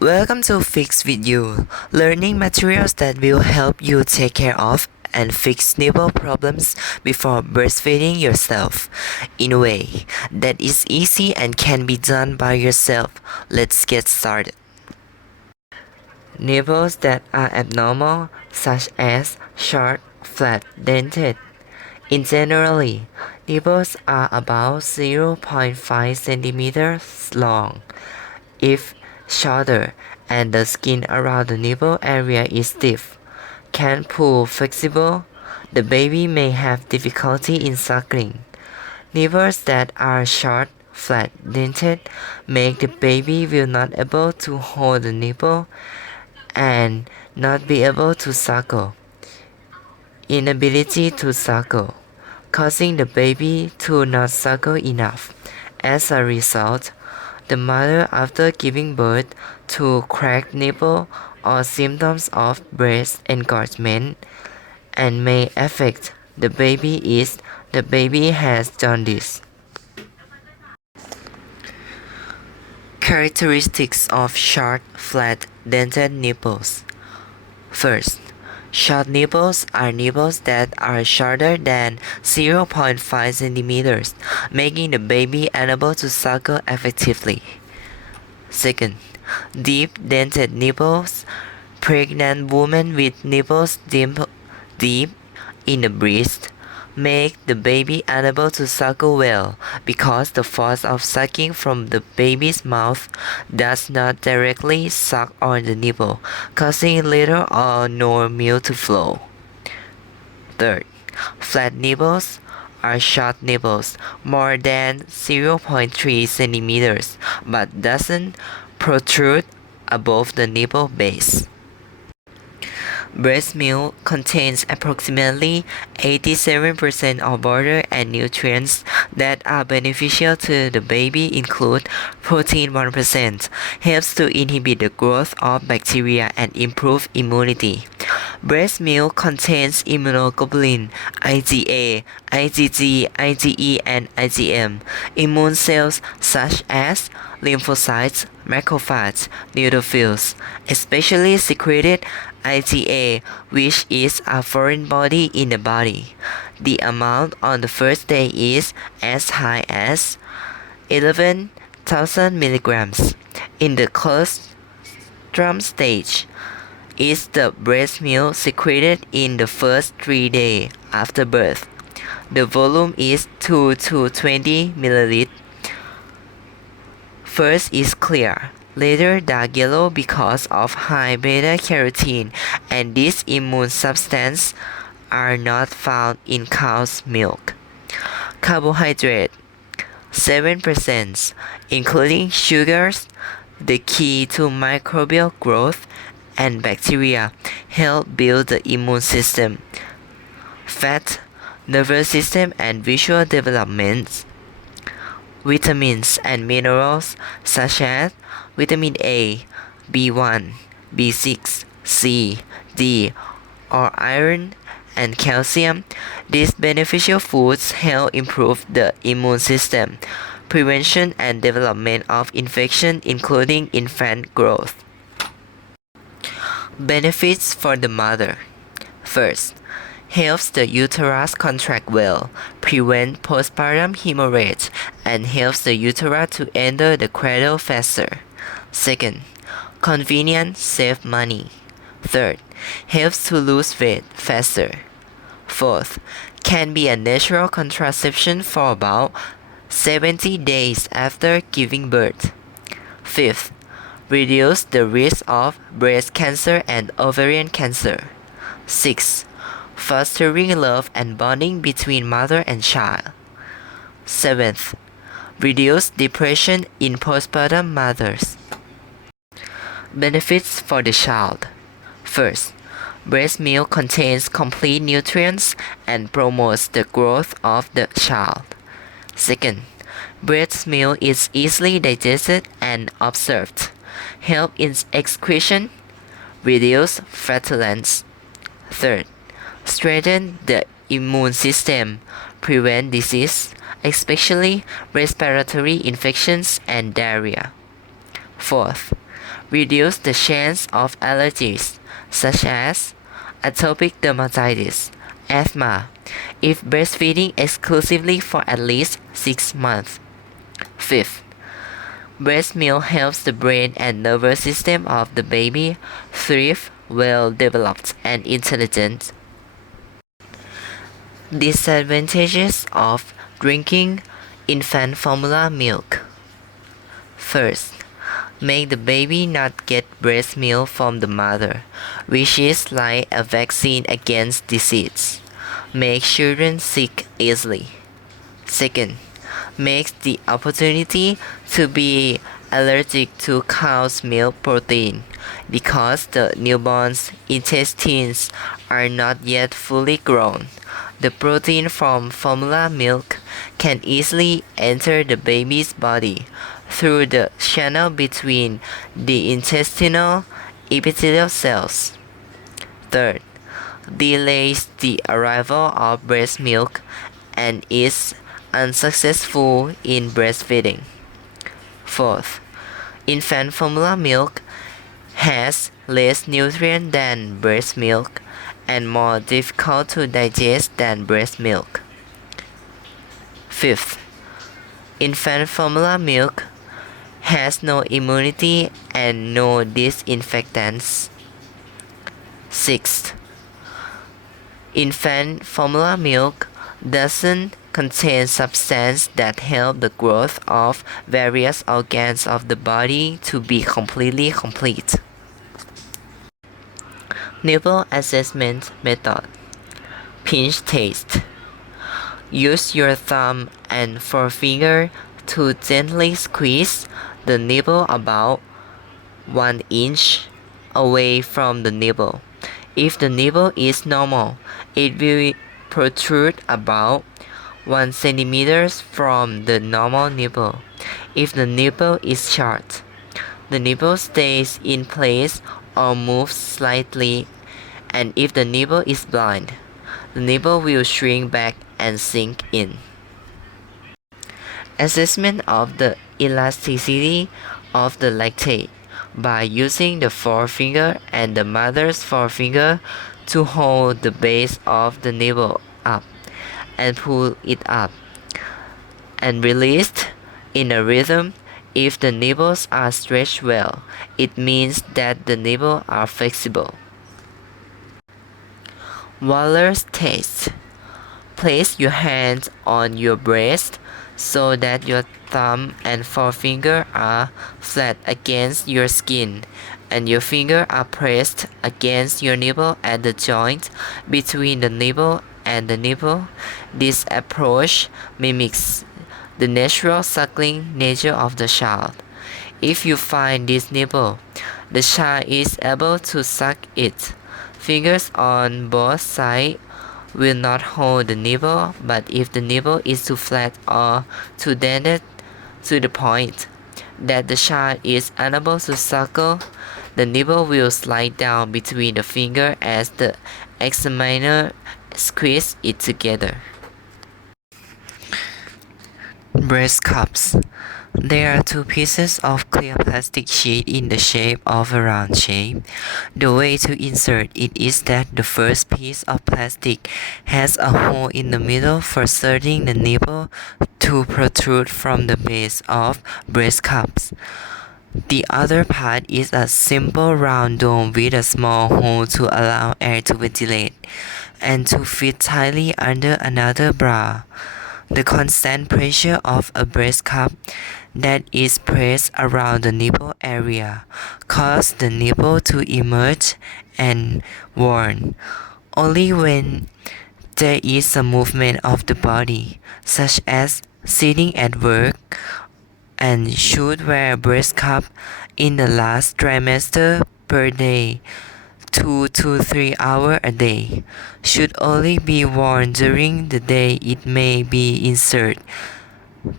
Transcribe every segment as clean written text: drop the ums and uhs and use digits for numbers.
Welcome to Fix With You, learning materials that will help you take care of and fix nipple problems before breastfeeding yourself in a way that is easy and can be done by yourself. Let's get started. Nipples that are abnormal, such as short, flat, dented. In generally, nipples are about 0.5 centimeters long. If shorter and the skin around the nipple area is stiff, can pull flexible, the baby may have difficulty in suckling. Nipples that are short, flat, dented make the baby will not able to hold the nipple and not be able to suckle. Inability to suckle, causing the baby to not suckle enough. As a result, the mother after giving birth to cracked nipple or symptoms of breast engorgement and may affect the baby is the baby has jaundice. Characteristics of short, flat, dented nipples. First, short nipples are nipples that are shorter than 0.5 centimeters, making the baby unable to suckle effectively. Second, deep dented nipples. Pregnant women with nipples deep in the breast make the baby unable to suckle well because the force of sucking from the baby's mouth does not directly suck on the nipple, causing little or no milk to flow. Third, flat nipples are short nipples more than 0.3 centimeters but doesn't protrude above the nipple base. Breast milk contains approximately 87% of water and nutrients that are beneficial to the baby include protein 1%, helps to inhibit the growth of bacteria and improve immunity. Breast milk contains immunoglobulin, IgA, IgG, IgE, and IgM, immune cells such as lymphocytes, macrophages, neutrophils, especially secreted IgA, which is a foreign body in the body. The amount on the first day is as high as 11,000 milligrams. In the colostrum stage, is the breast milk secreted in the first 3 days after birth. The volume is 2 to 20 milliliters. First is clear, later dark yellow because of high beta-carotene, and these immune substances are not found in cow's milk. Carbohydrate 7%, including sugars, the key to microbial growth and bacteria, help build the immune system. Fat, nervous system and visual development. Vitamins and minerals such as vitamin A, B1, B6, C, D, or iron and calcium. These beneficial foods help improve the immune system, prevention and development of infection including infant growth. Benefits for the mother. First, helps the uterus contract well, prevent postpartum hemorrhage, and helps the uterus to enter the cradle faster. Second, convenient, save money. Third, helps to lose weight faster. Fourth, can be a natural contraception for about 70 days after giving birth. Fifth, reduce the risk of breast cancer and ovarian cancer. Sixth, fostering love and bonding between mother and child. Seventh, reduce depression in postpartum mothers. Benefits for the child. First, breast milk contains complete nutrients and promotes the growth of the child. Second, breast milk is easily digested and absorbed, help in excretion, reduce flatulence. Third, strengthen the immune system, prevent disease, especially respiratory infections and diarrhea. Fourth, reduce the chance of allergies, such as atopic dermatitis, asthma, if breastfeeding exclusively for at least 6 months. Fifth, breast milk helps the brain and nervous system of the baby thrive well developed and intelligent. Disadvantages of drinking infant formula milk. First, make the baby not get breast milk from the mother, which is like a vaccine against disease. Make children sick easily. Second, makes the opportunity to be allergic to cow's milk protein because the newborn's intestines are not yet fully grown. The protein from formula milk can easily enter the baby's body through the channel between the intestinal epithelial cells. Third, delays the arrival of breast milk and is unsuccessful in breastfeeding. Fourth, infant formula milk has less nutrient than breast milk and more difficult to digest than breast milk. Fifth, infant formula milk has no immunity and no disinfectants. Sixth, infant formula milk doesn't contain substances that help the growth of various organs of the body to be completely complete. Nipple assessment method. Pinch test. Use your thumb and forefinger to gently squeeze the nipple about 1 inch away from the nipple. If the nipple is normal, it will protrude about 1 centimeter from the normal nipple. If the nipple is short, the nipple stays in place or moves slightly, and if the nipple is blind, the nipple will shrink back and sink in. Assessment of the elasticity of the lactate by using the forefinger and the mother's forefinger to hold the base of the nipple up and pull it up and released in a rhythm. If the nipples are stretched well, it means that the nipples are flexible. Waller's test. Place your hands on your breast so that your thumb and forefinger are flat against your skin and your fingers are pressed against your nipple at the joint between the nipple and the nipple. This approach mimics the natural suckling nature of the child. If you find this nipple, the child is able to suck it. Fingers on both sides will not hold the nipple, but if the nipple is too flat or too dented to the point that the child is unable to suckle, the nipple will slide down between the finger as the examiner squeezes it together. Breast cups. There are 2 pieces of clear plastic sheet in the shape of a round shape. The way to insert it is that the first piece of plastic has a hole in the middle for inserting the nipple to protrude from the base of breast cups. The other part is a simple round dome with a small hole to allow air to ventilate and to fit tightly under another bra. The constant pressure of a breast cup that is pressed around the nipple area causes the nipple to emerge and warn. Only when there is a movement of the body, such as sitting at work, and should wear a breast cup in the last trimester per day, 2 to 3 hours a day. Should only be worn during the day. It may be inserted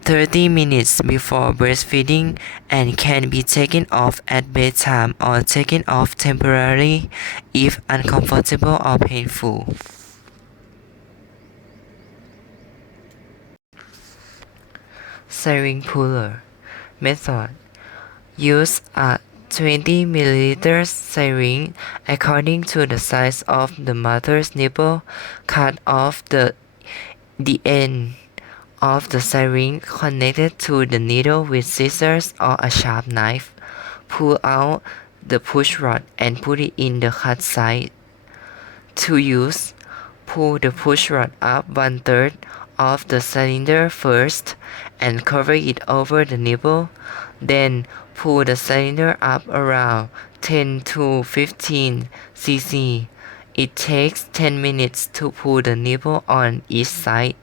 30 minutes before breastfeeding and can be taken off at bedtime or taken off temporarily if uncomfortable or painful. Syringe puller method. Use a 20 milliliters syringe according to the size of the mother's nipple. Cut off the end of the syringe connected to the needle with scissors or a sharp knife. Pull out the push rod and put it in the cut site. To use, pull the push rod up 1/3 of the cylinder first and cover it over the nipple. Then pull the cylinder up around 10 to 15 cc. It takes 10 minutes to pull the nipple on each side.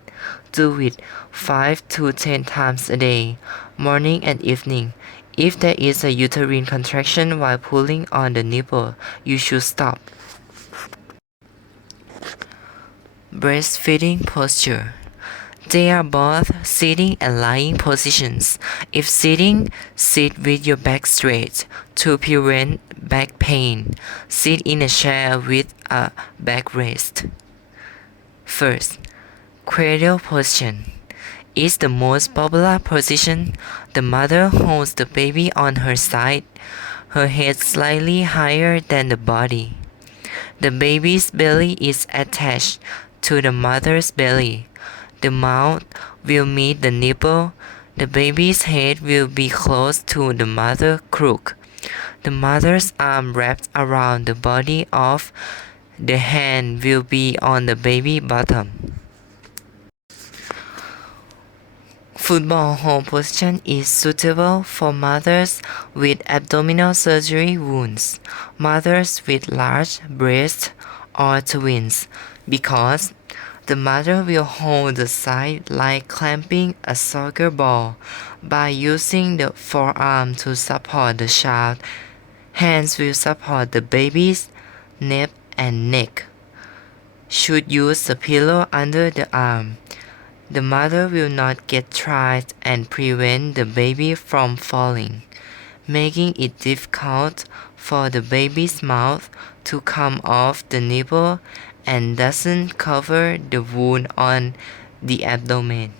Do it 5 to 10 times a day, morning and evening. If there is a uterine contraction while pulling on the nipple, you should stop. Breastfeeding posture. They are both sitting and lying positions. If sitting, sit with your back straight to prevent back pain. Sit in a chair with a backrest. First, cradle position is the most popular position. The mother holds the baby on her side, her head slightly higher than the body. The baby's belly is attached to the mother's belly. The mouth will meet the nipple. The baby's head will be close to the mother's crook. The mother's arm wrapped around the body of the hand will be on the baby bottom. Football hole position is suitable for mothers with abdominal surgery wounds, mothers with large breasts, or twins, because the mother will hold the side like clamping a soccer ball by using the forearm to support the child. Hands will support the baby's neck and neck. Should use a pillow under the arm. The mother will not get tired and prevent the baby from falling, making it difficult for the baby's mouth to come off the nipple and doesn't cover the wound on the abdomen.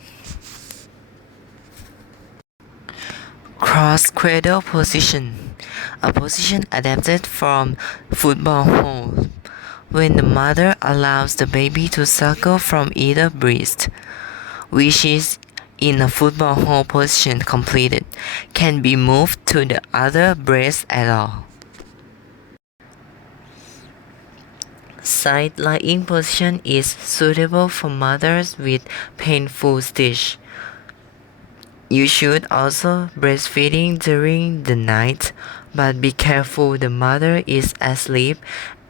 Cross cradle position, a position adapted from football hold, when the mother allows the baby to suckle from either breast, which is in a football hold position completed, can be moved to the other breast at all. Side lying position is suitable for mothers with painful stitch. You should also breastfeeding during the night, but be careful the mother is asleep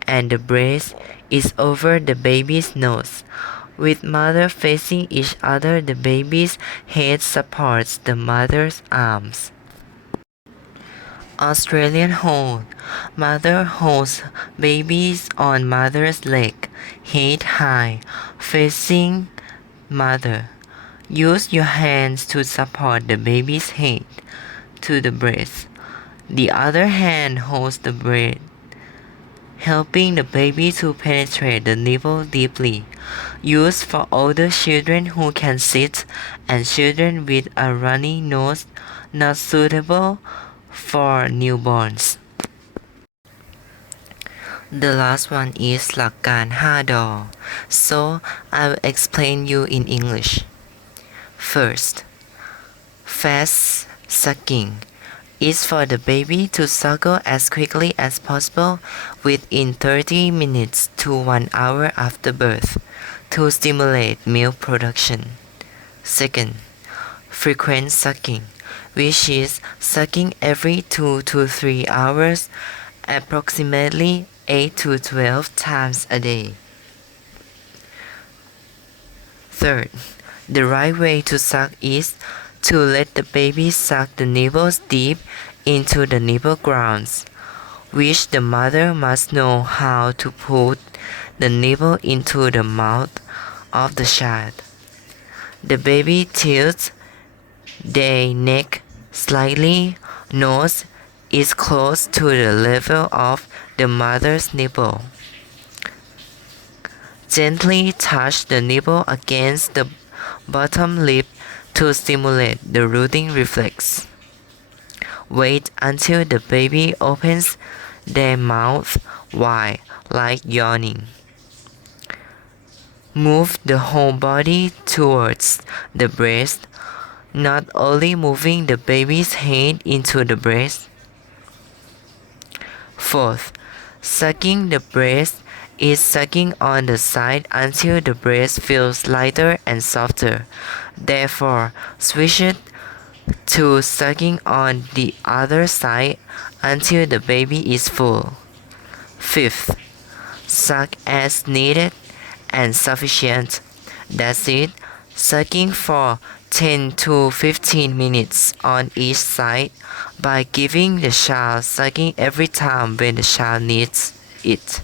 and the breast is over the baby's nose. With mother facing each other, the baby's head supports the mother's arms. Australian hold. Mother holds babies on mother's leg, head high, facing mother. Use your hands to support the baby's head to the breast. The other hand holds the breast, helping the baby to penetrate the nipple deeply. Used for older children who can sit and children with a runny nose, not suitable for newborns. The last one is หลักการ5 ดอ so I will explain you in English. First, fast sucking is for the baby to suckle as quickly as possible within 30 minutes to 1 hour after birth to stimulate milk production. Second, frequent sucking, which is sucking every 2 to 3 hours, approximately 8 to 12 times a day. Third, the right way to suck is to let the baby suck the nipples deep into the nipple grounds, which the mother must know how to put the nipple into the mouth of the child. The baby tilts their neck slightly, nose is close to the level of the mother's nipple. Gently touch the nipple against the bottom lip to stimulate the rooting reflex. Wait until the baby opens their mouth wide, like yawning. Move the whole body towards the breast, not only moving the baby's head into the breast. Fourth, sucking the breast is sucking on the side until the breast feels lighter and softer. Therefore, switch it to sucking on the other side until the baby is full. Fifth, suck as needed and sufficient. That's it. Sucking for 10 to 15 minutes on each side by giving the child sucking every time when the child needs it.